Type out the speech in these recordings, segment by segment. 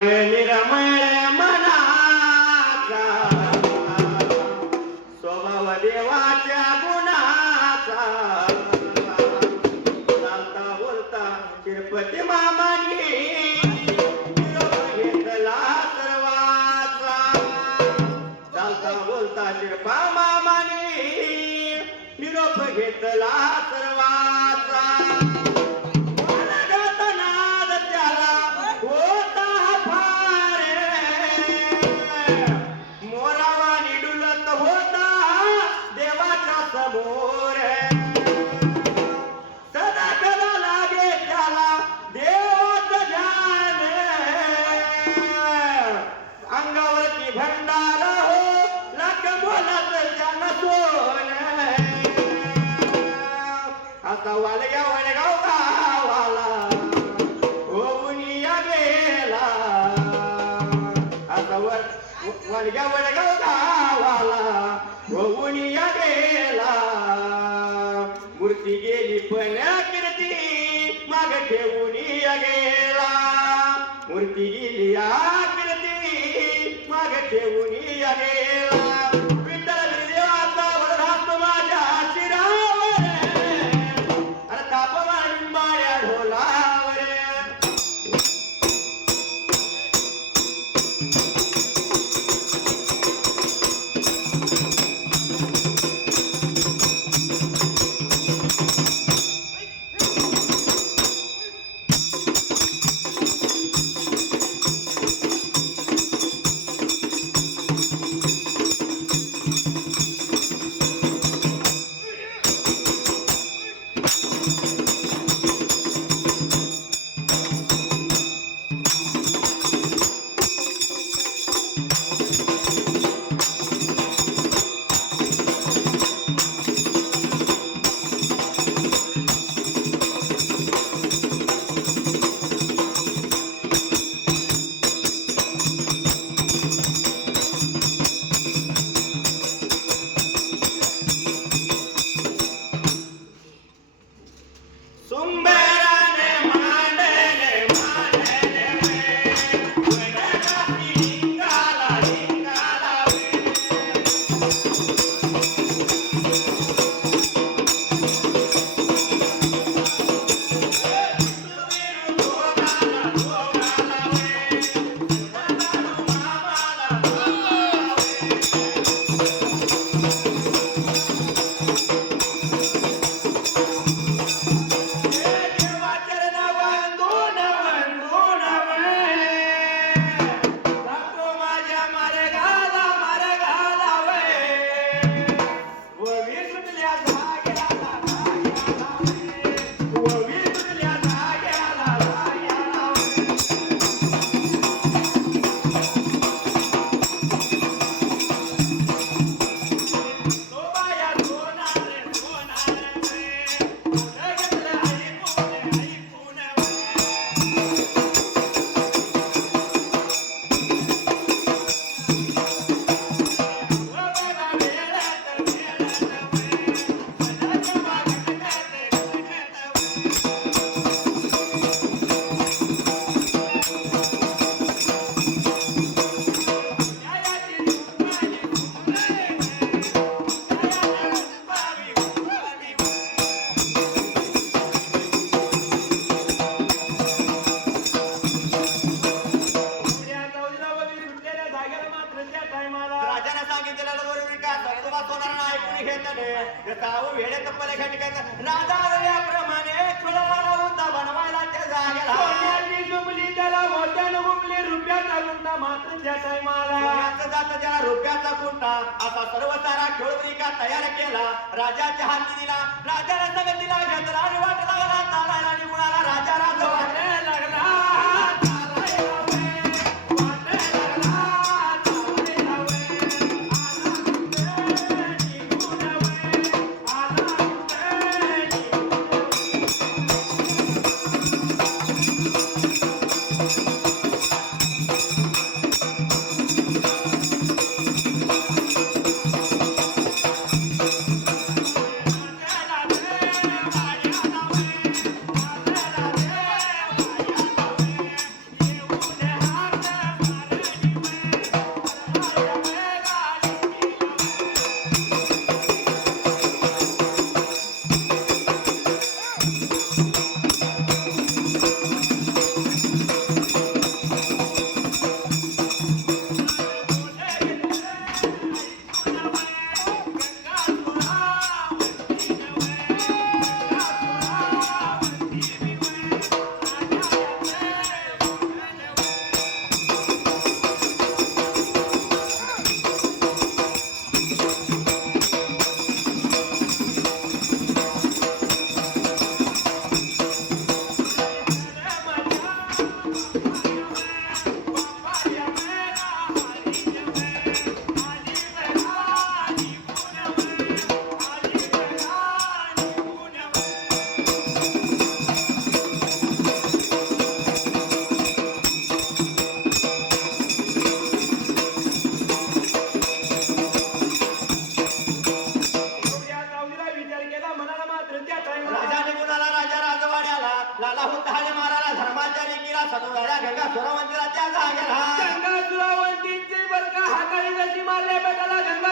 निरमळ मनाचा स्वभाव देवाच्या गुणाचा चालता बोलता शिरपती मामानी निरोप घेतला सर्वाचा चालता बोलता शिरपा मामानी निरोप घेतला सर्वाचा आता वालग्या वडगाव गावाला होऊन या गेला आता वालग्या वडगाव गावाला होऊन या गेला मूर्ती गेली पण कीर्ती माग ठेवून या गेला मूर्ती गेली कीर्ती माग ठेवून या गेला रुपयाचा कुंटा असा सर्व सारा खेळवणी तयार केला राजाच्या हाती दिला राजाने संगतीला घेतला आणि वाट लागला चालायला निघून राजा राजा वाटायला लागला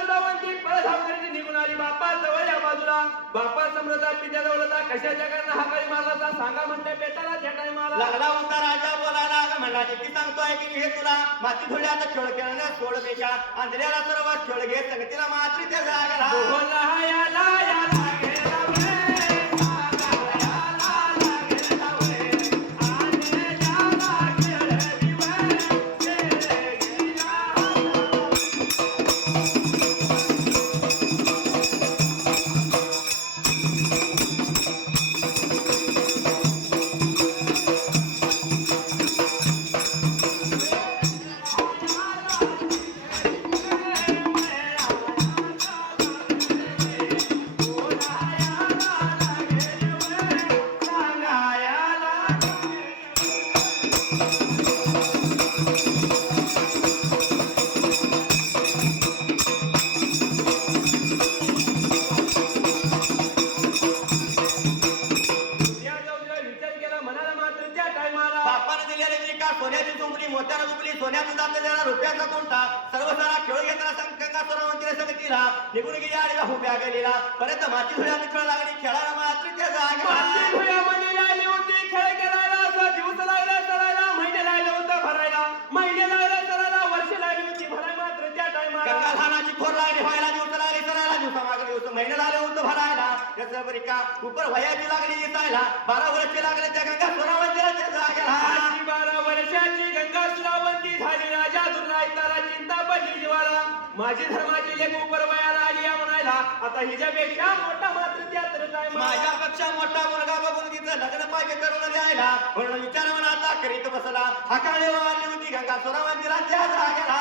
सुरावंती पळधाव करीत निघून आली बापा जवळ या बाजूला. बापा समृद्धा पित्या जवळचा कशाच्या कारण हाकाळी मारला सांगा म्हणते पेटाला त्या टायमाला. लागला होता राजा बोलायला म्हणला की सांगतोय की हे तुला माती थोड्यात खेळ खेळणं सोड बेटा अंधल्याला सर्व खेळ घे संगतीला मात्री त्या जागला. बोला याला याला गेला सोन्याची चुंबडी मोत्याला दुबली सोन्याचं जात देणार रुपयाचा कोणता सर्व सारा खेळ घेताना संकंका सुरावंतीला संगतीला निघून गेली आडव्या हुब्या गेलेला परत माती धुळ्यात खेळ लागली खेळायला मात्र त्या जागा माती धुळ्यामध्ये लागली होती खेळ खेळायला असं दिवस लागला चरायला महिने लागले होतं भरायला महिने लागले चरायला वर्ष लागली होती भराय मात्र त्या टायमाला गंगा धानाची थोर लागली व्हायला दिवस लागली चरायला दिवसा मागे दिवस महिने लागले होतं भरायला कसं बरी का उपर वयाची लागली दिसायला 12 वर्ष लागले त्या गंगा सुरावंतीला त्या जागा 12 वर्षाची गंगा सुरावंती झाली राजा दुर्रायताला चिंता पडली जीवाला माझी धर्माची लेख उपर वयाला आली या म्हणायला आता हिच्यापेक्षा मोठा मात्र त्यात काय माझ्यापेक्षा मोठा मुलगा बघून तिचं लग्न पाहिजे करून द्यायला म्हणून विचार मनाचा करीत बसला हाकाळे वाढली होती गंगा सुरावंतीला त्या जागेला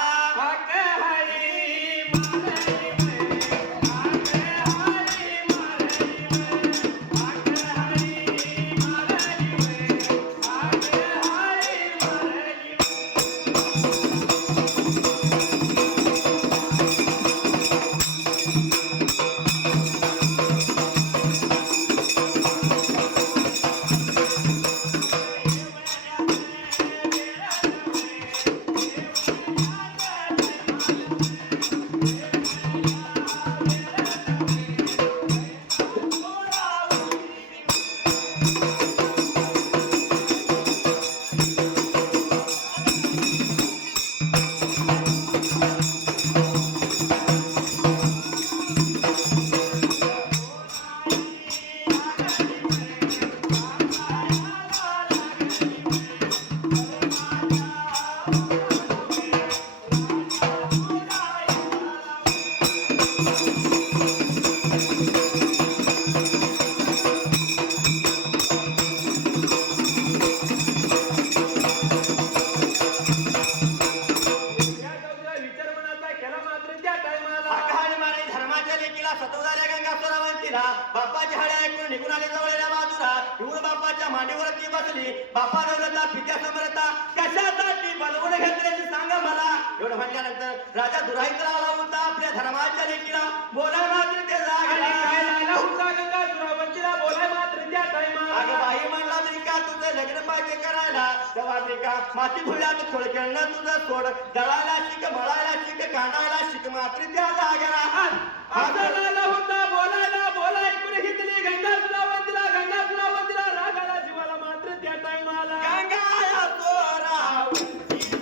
बापाच्या हळ्या ऐकून निघून आले जवळच्या बाजूला येऊन बापाच्या मांडीवरती बसली बापा नवलता पित्या समरता कशासाठी बनवून घेतल्याची सांगा मला एवढं म्हणल्यानंतर राजा दुराईतला आला होता आपल्या धर्माच्या लेकीला बोलाय मात्र ते जागा होता गंगा सुरावंतीला बोलाय मात्र त्या टायमाला अगं बाई म्हणला तरी का तुझं लग्न पाहिजे करायला तेव्हा मी का माती धुळ्यात खेळ खेळणं तुझं सोड दळायला शिक मळायला शिक कांडायला शिक मात्र त्या जागेला होता बोलायला बोला ऐकून घेतली गंगा सुरावंतीला रागाला जीवाला मात्र त्या टायमाला गंगा सुरावंतीला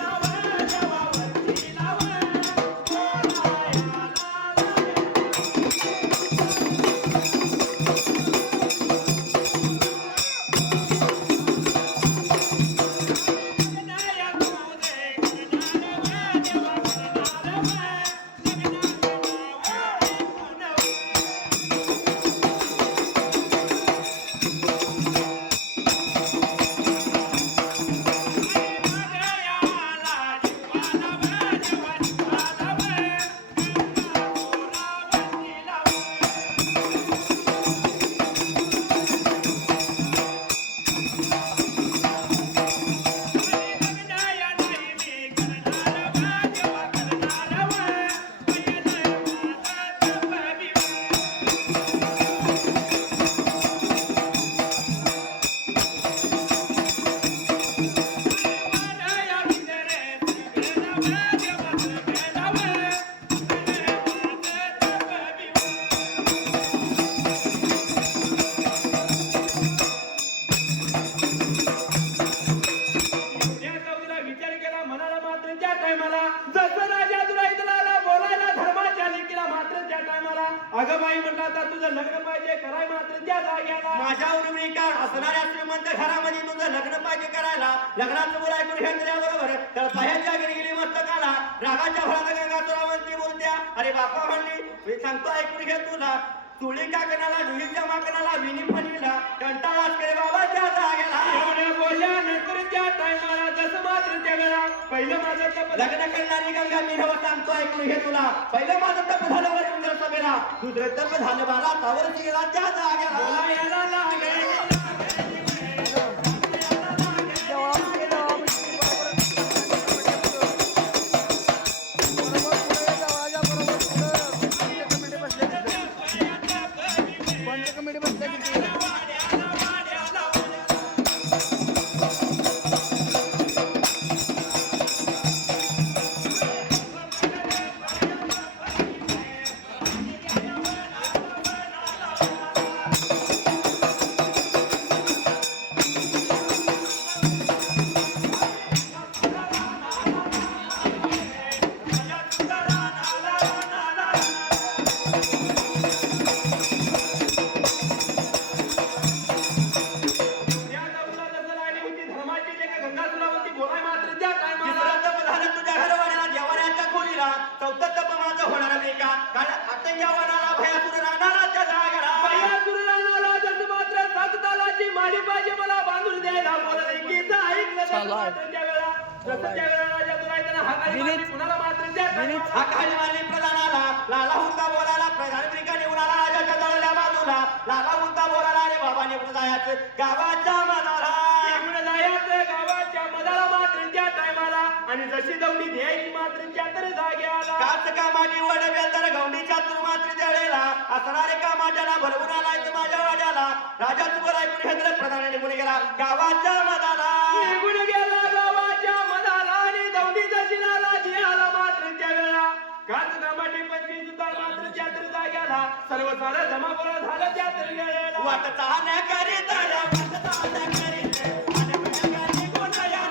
मात्र त्या टायमाला जसं राजा दुराईला बोलायला धर्माच्या लेकीला मात्र त्या टायमाला अगं बाई म्हणला आता तुझं लग्न पाहिजे कराय मात्र त्या जाग्याला माझ्या उर्वरिका असणाऱ्या श्रीमंत घरामध्ये तुझं लग्न पाहिजे करायला लग्नाचं बोल ऐकून घेतल्याबरोबर तर पायाच्या घरी गेली मस्तकाला रागाच्या भरात गंगा तुरावंती बोलत्या अरे बापा म्हणली मी सांगतो ऐकून घे तुला तुळी काकणाला डुलीच्या माकणाला विनी फणीला कंटाळाच करे बाबाच्या जागेला एवढ्या बोलल्यानंतर त्या टायमाला जसं मात्र त्या वेळा पहिलं माझं तप लग्न करणारी गंगा मी हवं सांगतो ऐकून घे तुला पहिलं माझं तप झालं वर इंद्र सभेला दुसरं तप झालं बारा तावर गेला त्या जागेला बोलायला लागेल हाकाळी मारली प्रधानाला लाला हुंदा बोलायला प्रधानमंत्री निवडाला राजाच्या दळल्या बाजूला लाला हुंदा बोलायला रे बाबा निवडून जायचं गावाच्या मनाला निवडून जायचं गावाच्या मनाला मात्र त्या टायमाला आणि जशी दौडी द्यायची मात्र त्या तर जाग्याला काच कामाची वडवेल तर गौंडीच्या तू मात्र जळेला असणारे कामाच्याला भरवून आलायचं माझ्या वाड्याला राजा तू ऐकून घेतलं प्रधान निघून गेला गावाच्या मनाला निघून गेला गावाच्या मनाला आणि दौडी दशिनाला जिहाला मात्र त्या वेळा काच कामाची 25 उतार मात्र त्या तर जाग्याला सर्व सारं जमा गोळा झालं त्या तर वेळेला वाटता न करीत वाटता न करीत आणि कोणाया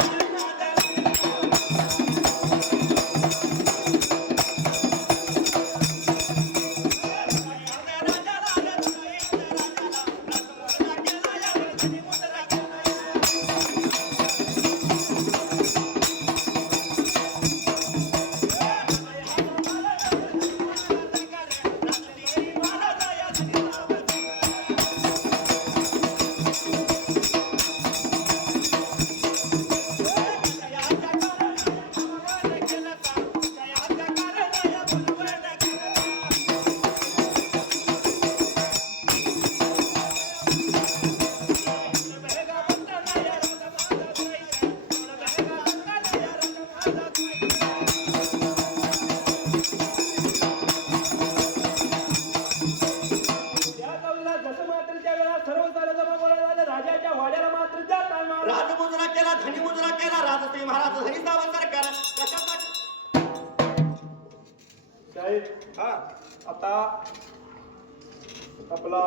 राजमुद्रा केला धनी मुद्रा केला राजश्री महाराज हरिसाव सरकार कशासाठी साहेब हा आता आपला